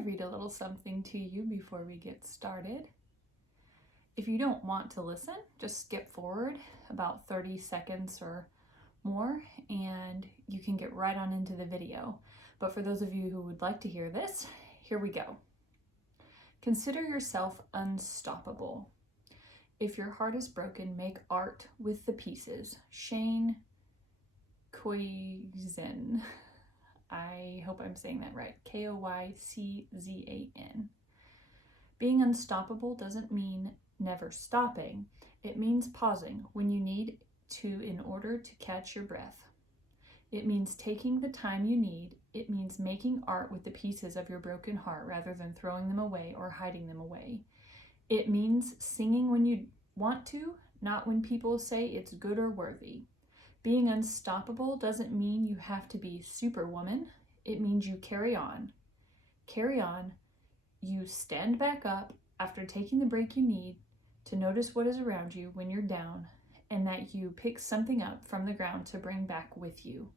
I read a little something to you before we get started? If you don't want to listen, just skip forward about 30 seconds or more and you can get right on into the video. But for those of you who would like to hear this, here we go. Consider yourself unstoppable. If your heart is broken, make art with the pieces. Shane Koyzan. I hope I'm saying that right. Koyczan. Being unstoppable doesn't mean never stopping. It means pausing when you need to in order to catch your breath. It means taking the time you need. It means making art with the pieces of your broken heart rather than throwing them away or hiding them away. It means singing when you want to, not when people say it's good or worthy. Being unstoppable doesn't mean you have to be Superwoman. It means you carry on. Carry on. You stand back up after taking the break you need to notice what is around you when you're down, and that you pick something up from the ground to bring back with you.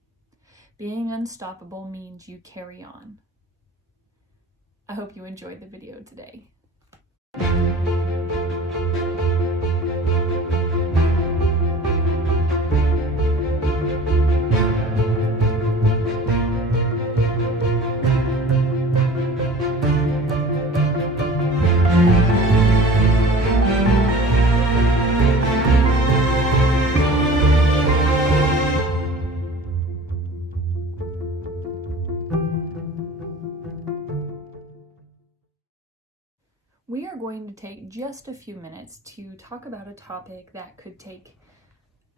Being unstoppable means you carry on. I hope you enjoyed the video today. We are going to take just a few minutes to talk about a topic that could take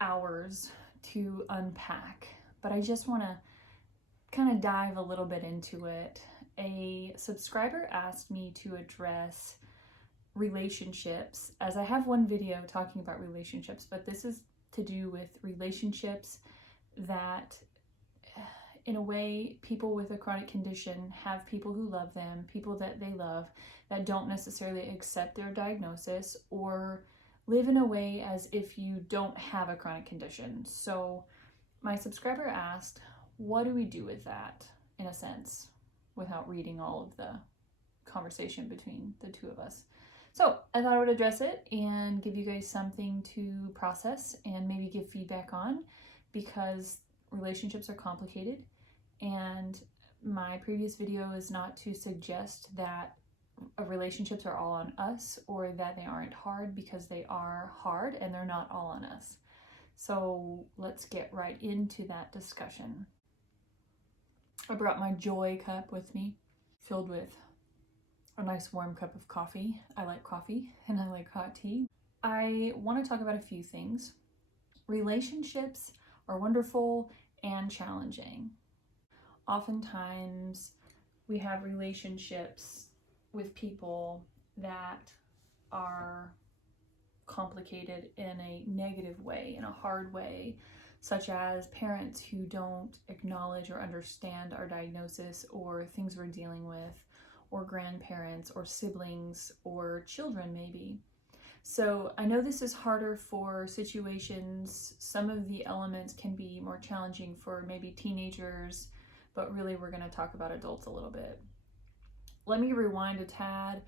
hours to unpack, but I just want to kind of dive a little bit into it. A subscriber asked me to address relationships, as I have one video talking about relationships, but this is to do with relationships that in a way, people with a chronic condition have people who love them, people that they love, that don't necessarily accept their diagnosis or live in a way as if you don't have a chronic condition. So my subscriber asked, what do we do with that, in a sense, without reading all of the conversation between the two of us? So I thought I would address it and give you guys something to process and maybe give feedback on, because relationships are complicated. And my previous video is not to suggest that relationships are all on us or that they aren't hard, because they are hard and they're not all on us. So let's get right into that discussion. I brought my joy cup with me, filled with a nice warm cup of coffee. I like coffee and I like hot tea. I want to talk about a few things. Relationships are wonderful and challenging. Oftentimes we have relationships with people that are complicated in a negative way, in a hard way, such as parents who don't acknowledge or understand our diagnosis or things we're dealing with, or grandparents or siblings or children maybe. So I know this is harder for situations. Some of the elements can be more challenging for maybe teenagers, but really we're going to talk about adults a little bit. Let me rewind a tad.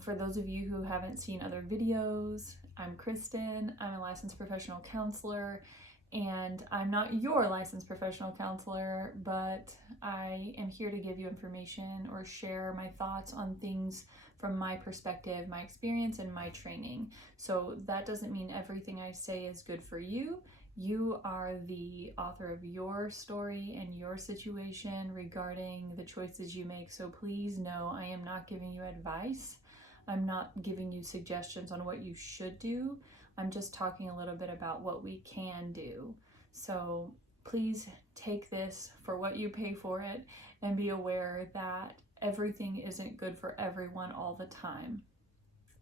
For those of you who haven't seen other videos, I'm Kristen. I'm a licensed professional counselor, and I'm not your licensed professional counselor, but I am here to give you information or share my thoughts on things from my perspective, my experience, and my training. So that doesn't mean everything I say is good for you. You are the author of your story and your situation regarding the choices you make. So please know I am not giving you advice. I'm not giving you suggestions on what you should do. I'm just talking a little bit about what we can do. So please take this for what you pay for it and be aware that everything isn't good for everyone all the time.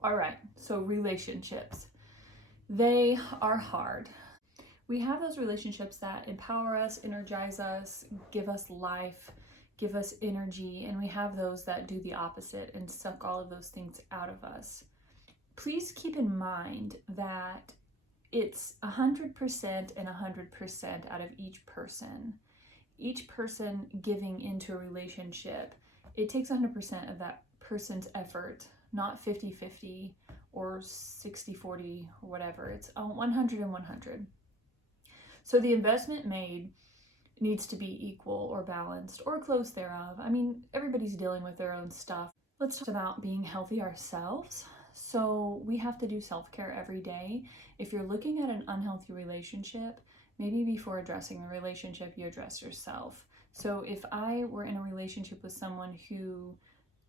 All right, so relationships. They are hard. We have those relationships that empower us, energize us, give us life, give us energy, and we have those that do the opposite and suck all of those things out of us. Please keep in mind that it's 100% and 100% out of each person. Each person giving into a relationship it takes 100% of that person's effort, not 50-50 or 60-40 or whatever. It's 100 and 100. So the investment made needs to be equal or balanced or close thereof. I mean, everybody's dealing with their own stuff. Let's talk about being healthy ourselves. So we have to do self-care every day. If you're looking at an unhealthy relationship, maybe before addressing the relationship, you address yourself. So if I were in a relationship with someone who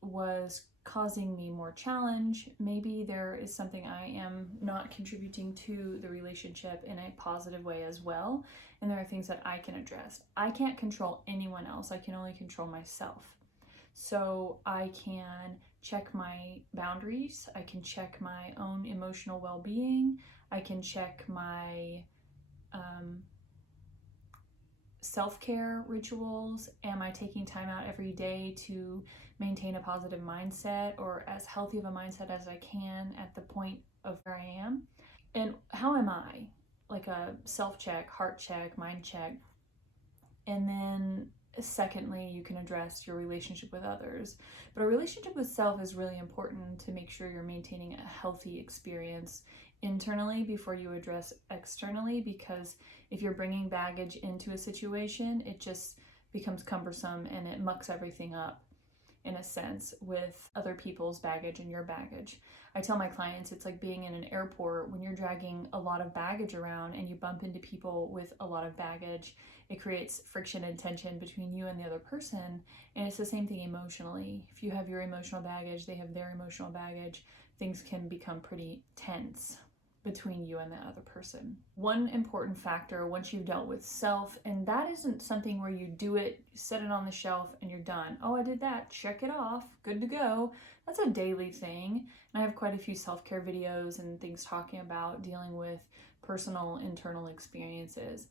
was causing me more challenge, maybe there is something I am not contributing to the relationship in a positive way as well, and there are things that I can address. I can't control anyone else, I can only control myself. So I can check my boundaries, I can check my own emotional well-being, I can check my self-care rituals. Am I taking time out every day to maintain a positive mindset, or as healthy of a mindset as I can at the point of where I am? And how am I? Like a self-check, heart check, mind check. And then secondly, you can address your relationship with others. But a relationship with self is really important to make sure you're maintaining a healthy experience internally before you address externally, because if you're bringing baggage into a situation, it just becomes cumbersome and it mucks everything up in a sense with other people's baggage and your baggage. I tell my clients it's like being in an airport when you're dragging a lot of baggage around and you bump into people with a lot of baggage. It creates friction and tension between you and the other person, and it's the same thing emotionally. If you have your emotional baggage, they have their emotional baggage, things can become pretty tense between you and the other person. One important factor once you've dealt with self, and that isn't something where you do it, set it on the shelf, and you're done. Oh, I did that, check it off, good to go. That's a daily thing. And I have quite a few self-care videos and things talking about dealing with personal internal experiences.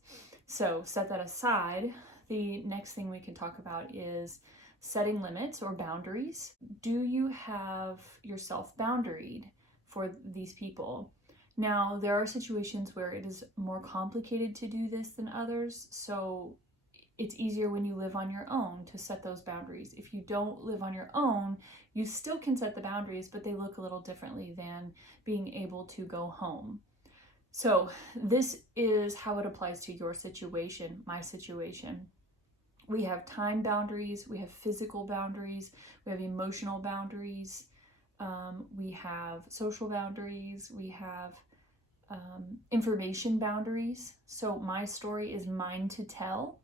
So set that aside. The next thing we can talk about is setting limits or boundaries. Do you have yourself boundaried for these people? Now, there are situations where it is more complicated to do this than others, so it's easier when you live on your own to set those boundaries. If you don't live on your own, you still can set the boundaries, but they look a little differently than being able to go home. So this is how it applies to your situation, my situation. We have time boundaries, we have physical boundaries, we have emotional boundaries, we have social boundaries, we have information boundaries. So my story is mine to tell.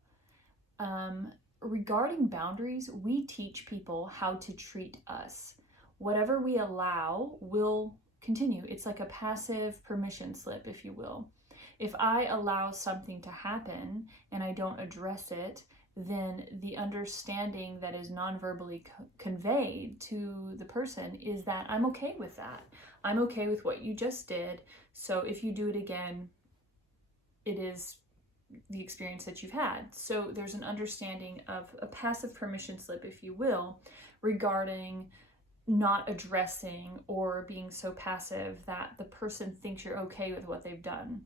Regarding boundaries, we teach people how to treat us. Whatever we allow will continue. It's like a passive permission slip, if you will. If I allow something to happen and I don't address it, then the understanding that is non-verbally conveyed to the person is that I'm okay with that. I'm okay with what you just did. So if you do it again, it is the experience that you've had. So there's an understanding of a passive permission slip, if you will, regarding not addressing or being so passive that the person thinks you're okay with what they've done.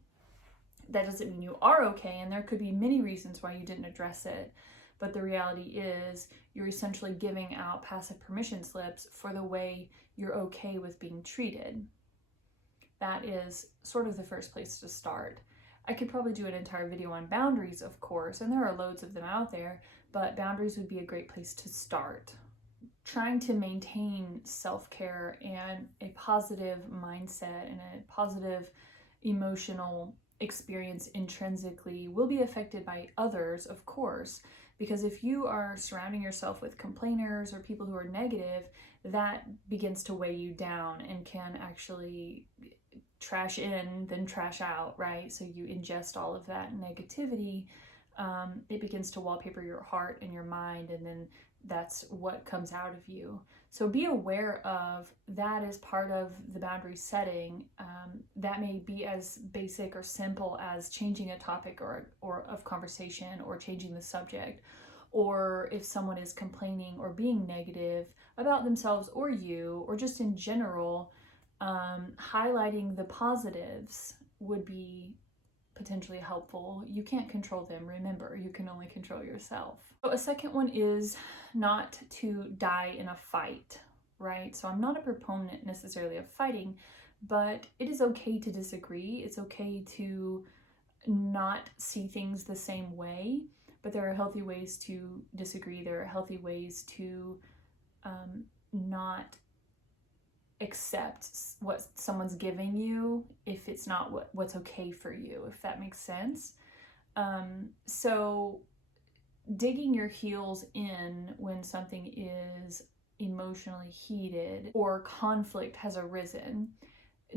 That doesn't mean you are okay, and there could be many reasons why you didn't address it, but the reality is you're essentially giving out passive permission slips for the way you're okay with being treated. That is sort of the first place to start. I could probably do an entire video on boundaries, of course, and there are loads of them out there, but boundaries would be a great place to start. Trying to maintain self-care and a positive mindset and a positive emotional experience intrinsically will be affected by others, of course, because if you are surrounding yourself with complainers or people who are negative, that begins to weigh you down and can actually trash in, then trash out, right? So you ingest all of that negativity, it begins to wallpaper your heart and your mind, and then that's what comes out of you. So be aware of that as part of the boundary setting. That may be as basic or simple as changing a topic or of conversation, or changing the subject, or if someone is complaining or being negative about themselves or you, or just in general, highlighting the positives would be potentially helpful. You can't control them. Remember, you can only control yourself. So a second one is not to die in a fight, right? So I'm not a proponent necessarily of fighting, but it is okay to disagree. It's okay to not see things the same way, but there are healthy ways to disagree. There are healthy ways to not accept what someone's giving you if it's not what's okay for you, if that makes sense. So digging your heels in when something is emotionally heated or conflict has arisen,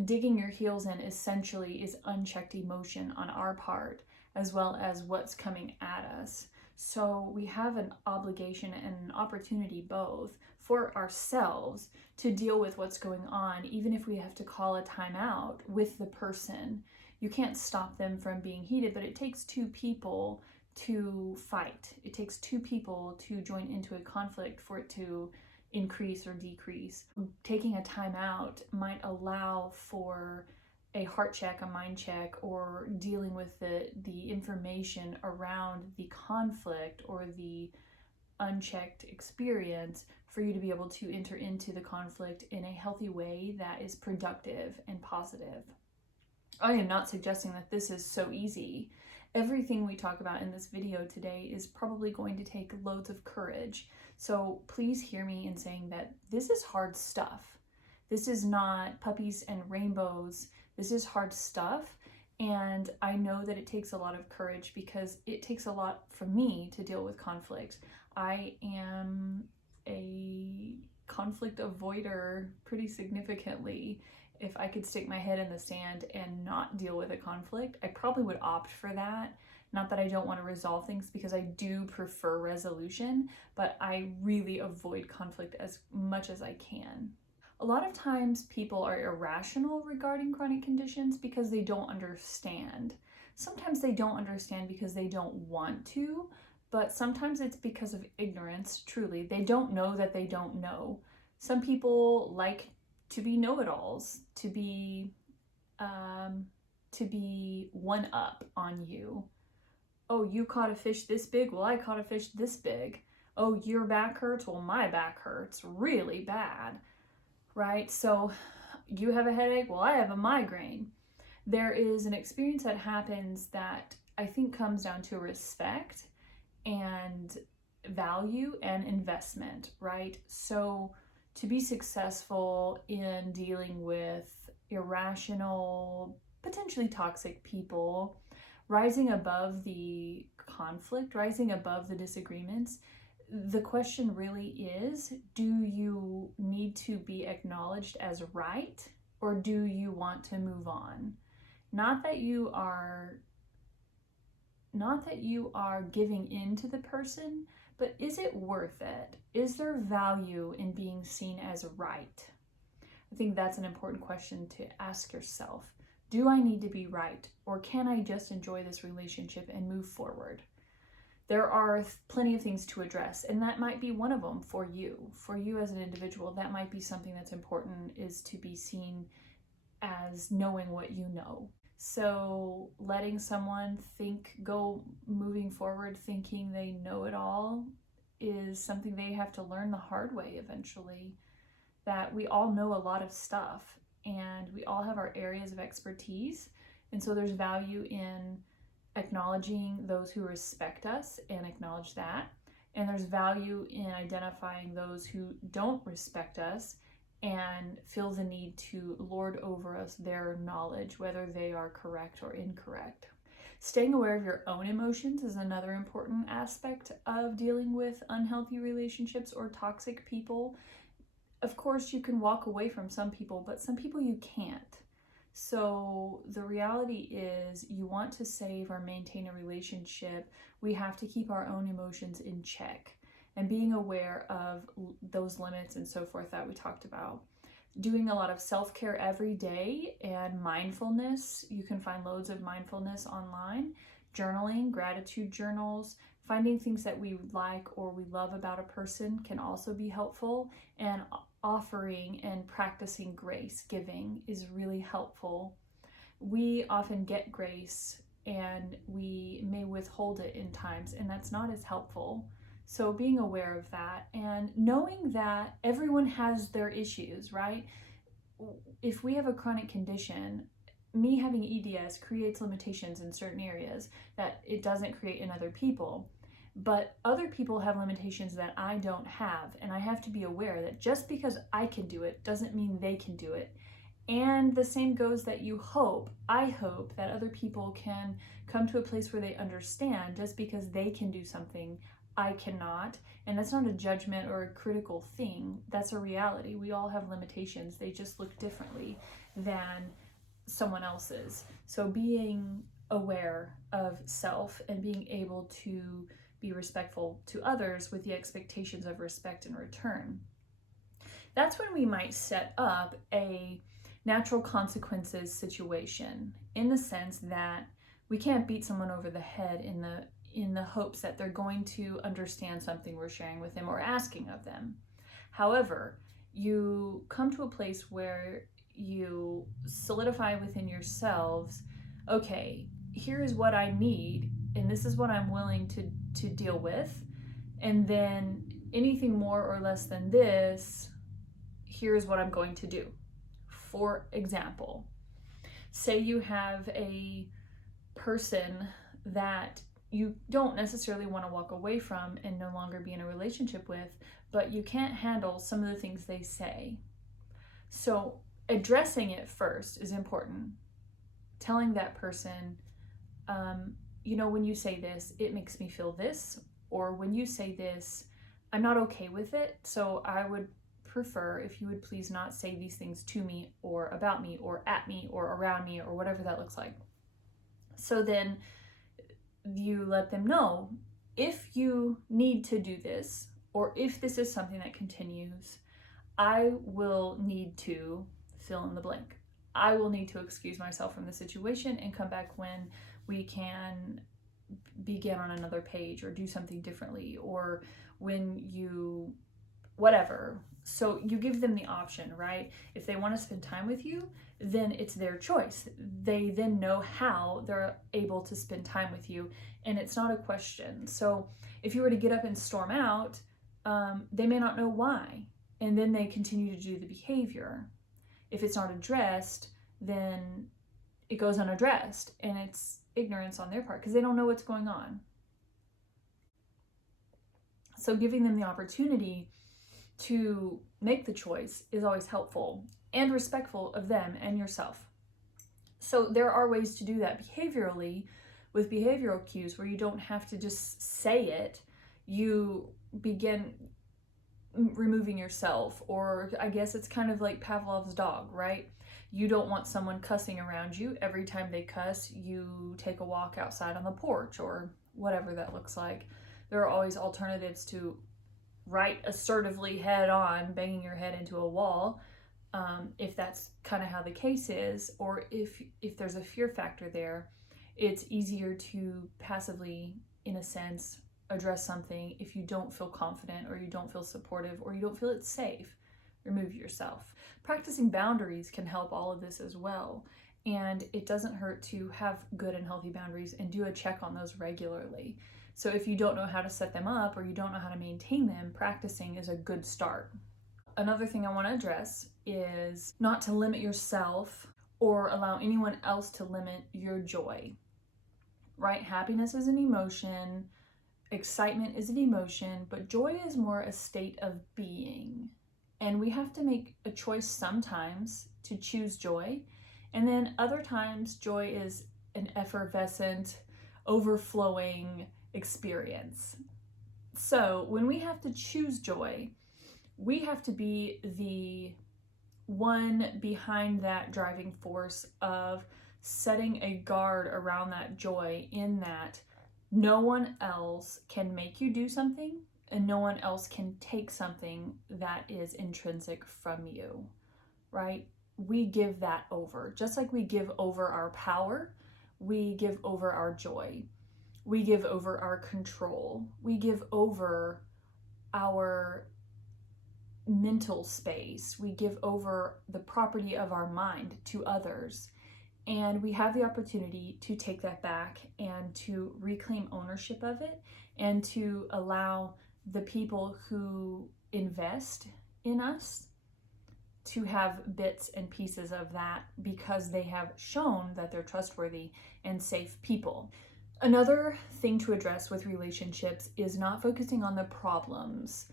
digging your heels in essentially is unchecked emotion on our part, as well as what's coming at us. So we have an obligation and an opportunity both for ourselves to deal with what's going on, even if we have to call a timeout with the person. You can't stop them from being heated, but it takes two people to fight. It takes two people to join into a conflict for it to increase or decrease. Taking a timeout might allow for a heart check, a mind check, or dealing with the information around the conflict or the unchecked experience for you to be able to enter into the conflict in a healthy way that is productive and positive. I am not suggesting that this is so easy. Everything we talk about in this video today is probably going to take loads of courage. So please hear me in saying that this is hard stuff. This is not puppies and rainbows. This is hard stuff. And I know that it takes a lot of courage because it takes a lot for me to deal with conflict. I am a conflict avoider pretty significantly. If I could stick my head in the sand and not deal with a conflict, I probably would opt for that. Not that I don't want to resolve things, because I do prefer resolution, but I really avoid conflict as much as I can. A lot of times people are irrational regarding chronic conditions because they don't understand. Sometimes they don't understand because they don't want to, but sometimes it's because of ignorance, truly. They don't know that they don't know. Some people like to be know-it-alls, to be one up on you. Oh, you caught a fish this big? Well, I caught a fish this big. Oh, your back hurts? Well, my back hurts really bad, right? So you have a headache? Well, I have a migraine. There is an experience that happens that I think comes down to respect and value and investment, right? So to be successful in dealing with irrational, potentially toxic people, rising above the conflict, rising above the disagreements, the question really is, do you need to be acknowledged as right, or do you want to move on? Not that you are giving in to the person, but is it worth it? Is there value in being seen as right? I think that's an important question to ask yourself. Do I need to be right, or can I just enjoy this relationship and move forward? There are plenty of things to address, and that might be one of them for you. For you as an individual, that might be something that's important, is to be seen as knowing what you know. So letting someone moving forward thinking they know it all is something they have to learn the hard way eventually. That we all know a lot of stuff, and we all have our areas of expertise, and so there's value in acknowledging those who respect us and acknowledge that, and there's value in identifying those who don't respect us and feel the need to lord over us their knowledge, whether they are correct or incorrect. Staying aware of your own emotions is another important aspect of dealing with unhealthy relationships or toxic people. Of course, you can walk away from some people, but some people you can't. So the reality is, you want to save or maintain a relationship, we have to keep our own emotions in check and being aware of those limits and so forth that we talked about. Doing a lot of self-care every day and mindfulness. You can find loads of mindfulness online. Journaling, gratitude journals, finding things that we like or we love about a person can also be helpful, and offering and practicing grace giving is really helpful. We often get grace and we may withhold it in times, and that's not as helpful. So being aware of that and knowing that everyone has their issues, right? If we have a chronic condition, me having EDS creates limitations in certain areas that it doesn't create in other people. But other people have limitations that I don't have, and I have to be aware that just because I can do it doesn't mean they can do it. And the same goes that I hope that other people can come to a place where they understand just because they can do something, I cannot. And that's not a judgment or a critical thing. That's a reality. We all have limitations. They just look differently than someone else's. So being aware of self and being able to be respectful to others with the expectations of respect in return. That's when we might set up a natural consequences situation, in the sense that we can't beat someone over the head in the hopes that they're going to understand something we're sharing with them or asking of them. However, you come to a place where you solidify within yourselves, okay, here is what I need, and this is what I'm willing to deal with, and then anything more or less than this, here's what I'm going to do. For example, say you have a person that you don't necessarily want to walk away from and no longer be in a relationship with, but you can't handle some of the things they say. So addressing it first is important. Telling that person, when you say this, it makes me feel this, or when you say this, I'm not okay with it, so I would prefer if you would please not say these things to me or about me or at me or around me or whatever that looks like. So then you let them know, if you need to do this, or if this is something that continues, I will need to fill in the blank. I will need to excuse myself from the situation and come back when we can begin on another page or do something differently, or when you, whatever. So you give them the option, right? If they want to spend time with you, then it's their choice. They then know how they're able to spend time with you, and it's not a question. So if you were to get up and storm out, they may not know why, and then they continue to do the behavior. If it's not addressed, then it goes unaddressed, and it's ignorance on their part because they don't know what's going on. So giving them the opportunity to make the choice is always helpful and respectful of them and yourself. So there are ways to do that behaviorally with behavioral cues where you don't have to just say it. You begin removing yourself, or I guess it's kind of like Pavlov's dog, right? You don't want someone cussing around you. Every time they cuss, you take a walk outside on the porch or whatever that looks like. There are always alternatives to right assertively head on, banging your head into a wall, if that's kind of how the case is, or if there's a fear factor there, it's easier to passively, in a sense, address something if you don't feel confident or you don't feel supportive or you don't feel it's safe. Remove yourself. Practicing boundaries can help all of this as well, and it doesn't hurt to have good and healthy boundaries and do a check on those regularly. So if you don't know how to set them up or you don't know how to maintain them, practicing is a good start. Another thing I want to address is not to limit yourself or allow anyone else to limit your joy, right? Happiness is an emotion, excitement is an emotion, but joy is more a state of being. And we have to make a choice sometimes to choose joy. And then other times, joy is an effervescent, overflowing experience. So when we have to choose joy, we have to be the one behind that driving force of setting a guard around that joy, in that no one else can make you do something and no one else can take something that is intrinsic from you, right? We give that over. Just like we give over our power, we give over our joy. We give over our control. We give over our mental space. We give over the property of our mind to others. And we have the opportunity to take that back and to reclaim ownership of it, and to allow the people who invest in us to have bits and pieces of that, because they have shown that they're trustworthy and safe people. Another thing to address with relationships is not focusing on the problems,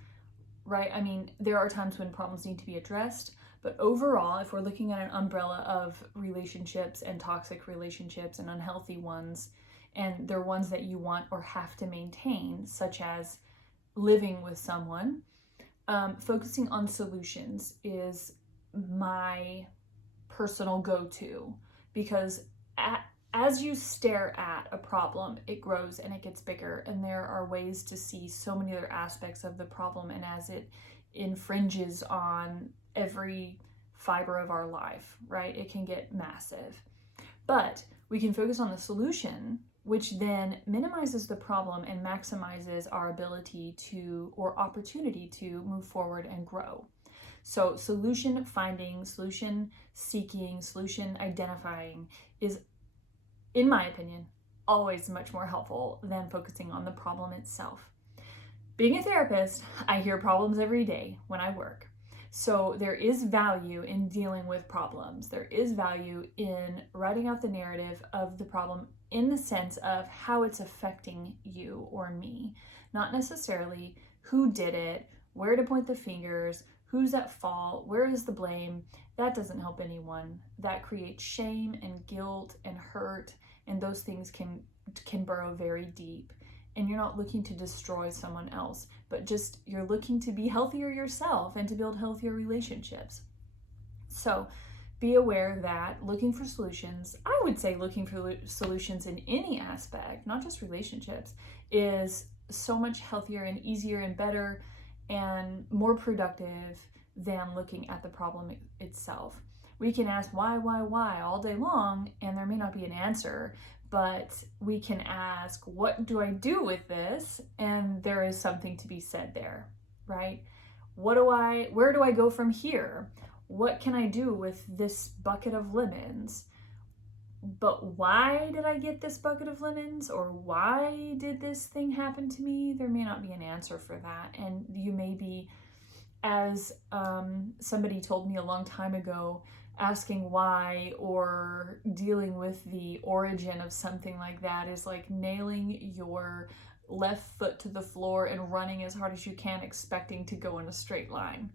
right? I mean, there are times when problems need to be addressed, but overall, if we're looking at an umbrella of relationships and toxic relationships and unhealthy ones, and they're ones that you want or have to maintain, such as living with someone, focusing on solutions is my personal go-to, because as you stare at a problem, it grows and it gets bigger, and there are ways to see so many other aspects of the problem, and as it infringes on every fiber of our life, right, it can get massive. But we can focus on the solution, which then minimizes the problem and maximizes our ability to, or opportunity to, move forward and grow. So solution finding, solution seeking, solution identifying is, in my opinion, always much more helpful than focusing on the problem itself. Being a therapist, I hear problems every day when I work. So there is value in dealing with problems. There is value in writing out the narrative of the problem in the sense of how it's affecting you or me, not necessarily who did it, where to point the fingers, who's at fault, where is the blame. That doesn't help anyone. That creates shame and guilt and hurt, and those things can burrow very deep. And you're not looking to destroy someone else, but just you're looking to be healthier yourself and to build healthier relationships. So be aware that looking for solutions, I would say looking for solutions in any aspect, not just relationships, is so much healthier and easier and better and more productive than looking at the problem itself. We can ask why all day long, and there may not be an answer, but we can ask, what do I do with this? And there is something to be said there, right? Where do I go from here? What can I do with this bucket of lemons? But why did I get this bucket of lemons? Or why did this thing happen to me? There may not be an answer for that. And you may be, as somebody told me a long time ago, asking why or dealing with the origin of something like that is like nailing your left foot to the floor and running as hard as you can, expecting to go in a straight line,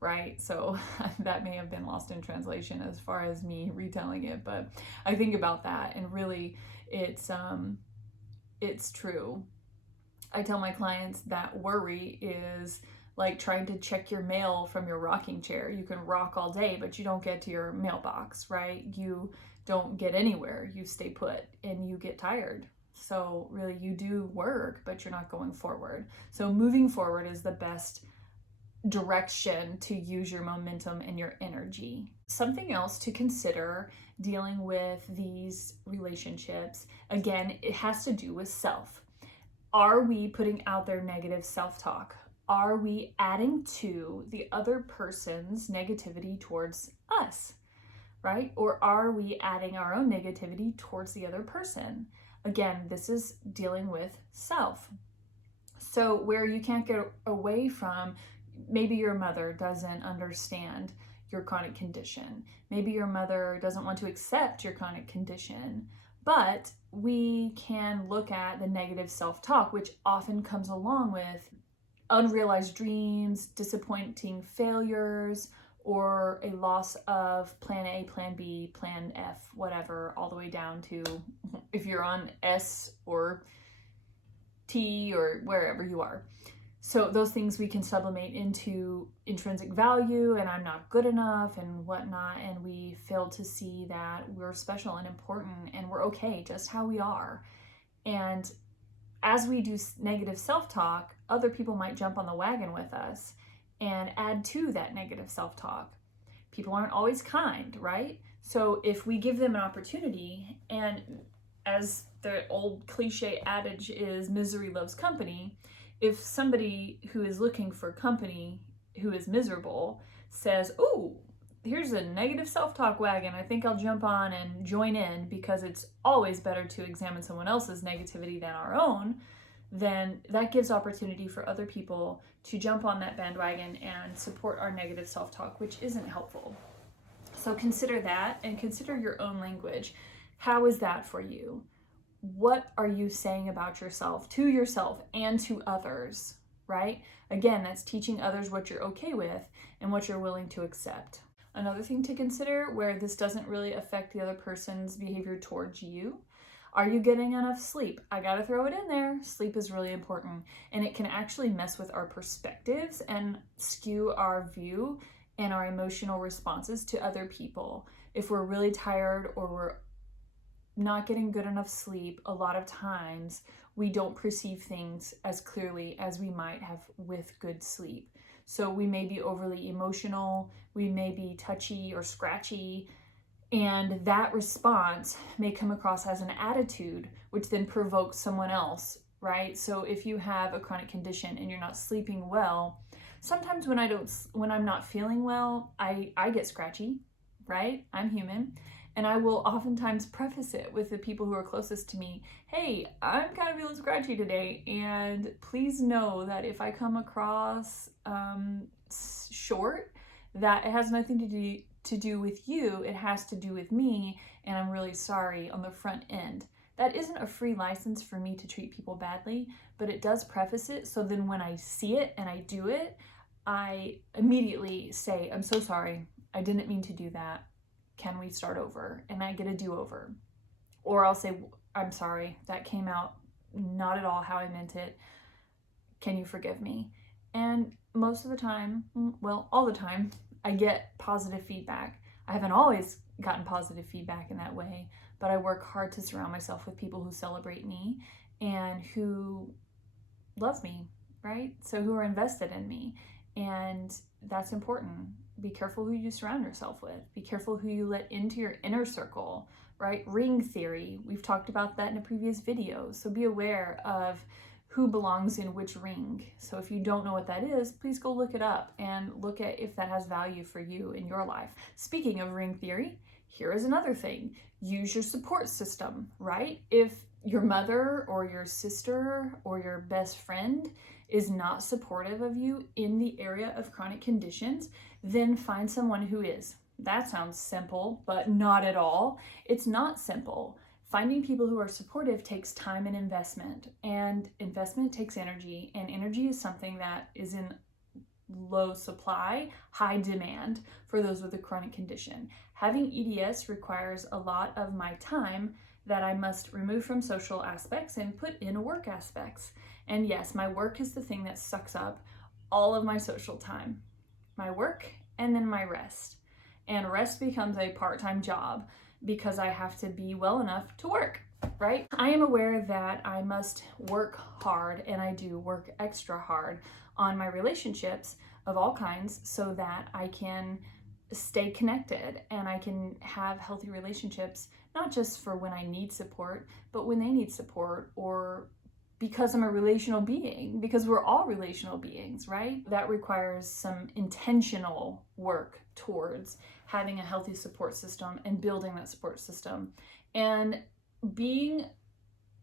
right? So that may have been lost in translation as far as me retelling it, but I think about that, and really it's true. I tell my clients that worry is like trying to check your mail from your rocking chair. You can rock all day, but you don't get to your mailbox, right? You don't get anywhere. You stay put and you get tired. So really you do work, but you're not going forward. So moving forward is the best direction to use your momentum and your energy. Something else to consider dealing with these relationships, again, it has to do with self. Are we putting out their negative self-talk? Are we adding to the other person's negativity towards us, right? Or are we adding our own negativity towards the other person? Again, this is dealing with self. So where you can't get away from, maybe your mother doesn't understand your chronic condition. Maybe your mother doesn't want to accept your chronic condition, but we can look at the negative self-talk, which often comes along with unrealized dreams, disappointing failures, or a loss of plan A, plan B, plan F, whatever, all the way down to if you're on S or T or wherever you are. So those things we can sublimate into intrinsic value, and I'm not good enough and whatnot, and we fail to see that we're special and important and we're okay just how we are. And as we do negative self-talk, other people might jump on the wagon with us and add to that negative self-talk. People aren't always kind, right? So if we give them an opportunity, and as the old cliche adage is, misery loves company, if somebody who is looking for company, who is miserable, says, "Ooh, here's a negative self-talk wagon, I think I'll jump on and join in, because it's always better to examine someone else's negativity than our own, then that gives opportunity for other people to jump on that bandwagon and support our negative self-talk, which isn't helpful. So consider that, and consider your own language. How is that for you? What are you saying about yourself to yourself and to others, right? Again, that's teaching others what you're okay with and what you're willing to accept. Another thing to consider, where this doesn't really affect the other person's behavior towards you: are you getting enough sleep? I gotta throw it in there. Sleep is really important, and it can actually mess with our perspectives and skew our view and our emotional responses to other people. If we're really tired or we're not getting good enough sleep, a lot of times we don't perceive things as clearly as we might have with good sleep. So we may be overly emotional, we may be touchy or scratchy, and that response may come across as an attitude, which then provokes someone else, right? So if you have a chronic condition and you're not sleeping well, sometimes when I'm not feeling well, I get scratchy, right? I'm human. And I will oftentimes preface it with the people who are closest to me: hey, I'm kind of feeling scratchy today, and please know that if I come across short, that it has nothing to do with you, it has to do with me, and I'm really sorry on the front end. That isn't a free license for me to treat people badly, but it does preface it, so then when I see it and I do it, I immediately say, I'm so sorry, I didn't mean to do that. Can we start over? And I get a do-over. Or I'll say, I'm sorry, that came out not at all how I meant it. Can you forgive me? And most of the time, well, all the time, I get positive feedback. I haven't always gotten positive feedback in that way, but I work hard to surround myself with people who celebrate me and who love me, right? So who are invested in me. And that's important. Be careful who you surround yourself with. Be careful who you let into your inner circle, right? Ring theory. We've talked about that in a previous video. So be aware of who belongs in which ring. So if you don't know what that is, please go look it up and look at if that has value for you in your life. Speaking of ring theory, here is another thing. Use your support system, right? If your mother or your sister or your best friend is not supportive of you in the area of chronic conditions, then find someone who is. That sounds simple, but not at all. It's not simple. Finding people who are supportive takes time and investment takes energy, and energy is something that is in low supply, high demand for those with a chronic condition. Having EDS requires a lot of my time that I must remove from social aspects and put in work aspects. And yes, my work is the thing that sucks up all of my social time. My work and then my rest. And rest becomes a part-time job because I have to be well enough to work, right? I am aware that I must work hard, and I do work extra hard on my relationships of all kinds so that I can stay connected and I can have healthy relationships, not just for when I need support, but when they need support, or because I'm a relational being, because we're all relational beings, right? That requires some intentional work towards having a healthy support system and building that support system, and being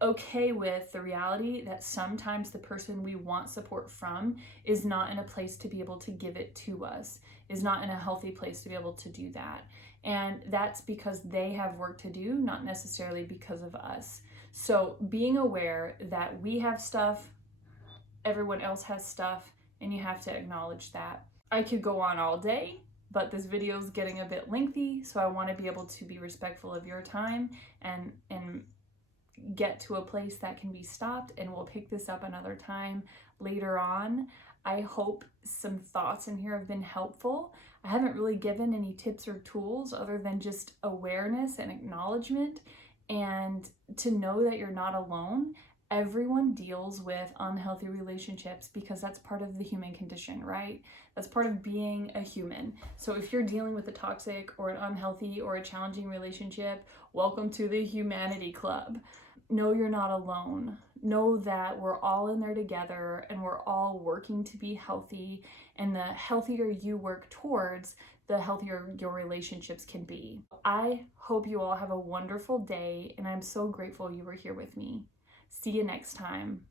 okay with the reality that sometimes the person we want support from is not in a place to be able to give it to us, is not in a healthy place to be able to do that. And that's because they have work to do, not necessarily because of us. So being aware that we have stuff, everyone else has stuff, and you have to acknowledge that. I could go on all day, but this video is getting a bit lengthy, so I want to be able to be respectful of your time and get to a place that can be stopped, and we'll pick this up another time later on. I hope some thoughts in here have been helpful. I haven't really given any tips or tools other than just awareness and acknowledgement, and to know that you're not alone. Everyone deals with unhealthy relationships because that's part of the human condition, right? That's part of being a human. So if you're dealing with a toxic or an unhealthy or a challenging relationship, welcome to the humanity club. No, you're not alone. know that we're all in there together and we're all working to be healthy, and the healthier you work towards, the healthier your relationships can be. I hope you all have a wonderful day, and I'm so grateful you were here with me. See you next time.